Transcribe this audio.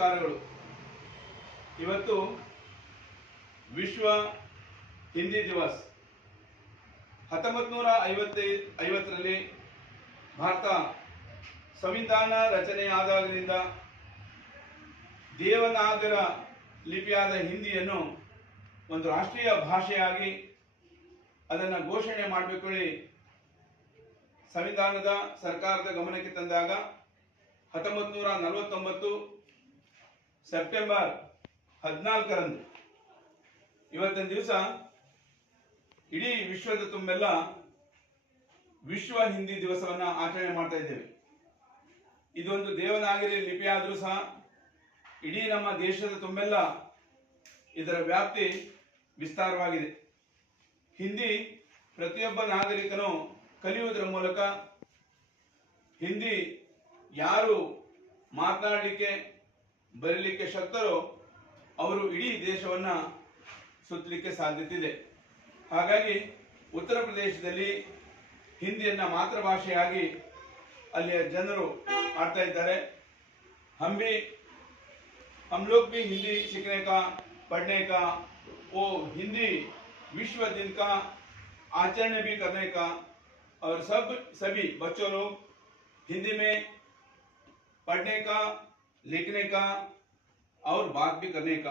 ನಮಸ್ಕಾರಗಳು. ಇವತ್ತು ವಿಶ್ವ ಹಿಂದಿ ದಿವಸ್. ಹತ್ತೊಂಬತ್ತು ನೂರ ಐವತ್ತೈ, ಐವತ್ತರಲ್ಲಿ ಭಾರತ ಸಂವಿಧಾನ ರಚನೆಯಾದಾಗಲಿಂದ ದೇವನಾಗರ ಲಿಪಿಯಾದ ಹಿಂದಿಯನ್ನು ಒಂದು ರಾಷ್ಟ್ರೀಯ ಭಾಷೆಯಾಗಿ ಅದನ್ನು ಘೋಷಣೆ ಮಾಡಬೇಕು ಹೇಳಿ ಸಂವಿಧಾನದ ಸರ್ಕಾರದ ಗಮನಕ್ಕೆ ತಂದಾಗ ಹತ್ತೊಂಬತ್ತು ನೂರ ನಲವತ್ತೊಂಬತ್ತು ಸೆಪ್ಟೆಂಬರ್ ಹದಿನಾಲ್ಕರಂದು. ಇವತ್ತಿನ ದಿವಸ ಇಡೀ ವಿಶ್ವದ ತುಂಬೆಲ್ಲ ವಿಶ್ವ ಹಿಂದಿ ದಿವಸವನ್ನು ಆಚರಣೆ ಮಾಡ್ತಾ ಇದ್ದೇವೆ. ಇದೊಂದು ದೇವನಾಗರಿ ಲಿಪಿ ಆದರೂ ಸಹ ಇಡೀ ನಮ್ಮ ದೇಶದ ತುಂಬೆಲ್ಲ ಇದರ ವ್ಯಾಪ್ತಿ ವಿಸ್ತಾರವಾಗಿದೆ. ಹಿಂದಿ ಪ್ರತಿಯೊಬ್ಬ ನಾಗರಿಕನು ಕಲಿಯುವುದರ ಮೂಲಕ ಹಿಂದಿ ಯಾರು ಮಾತನಾಡಲಿಕ್ಕೆ ಬರೀಲಿಕ್ಕೆ ಶಕ್ತರೋ ಅವರು ಇಡೀ ದೇಶವನ್ನು ಸುತ್ತಲಿಕ್ಕೆ ಸಾಧ್ಯತೆ ಇದೆ ಹಾಗಾಗಿ ಉತ್ತರ ಪ್ರದೇಶದಲ್ಲಿ ಹಿಂದಿಯನ್ನ ಮಾತೃಭಾಷೆಯಾಗಿ ಅಲ್ಲಿಯ ಜನರು ಆಡ್ತಾ ಇದ್ದಾರೆ हम भी हम लोग भी हिंदी सीखने का पढ़ने का वो हिंदी विश्व दिन का आचरण भी करने का और सब सभी बच्चों लोग हिंदी में पढ़ने का लिखने का और बात भी करने का।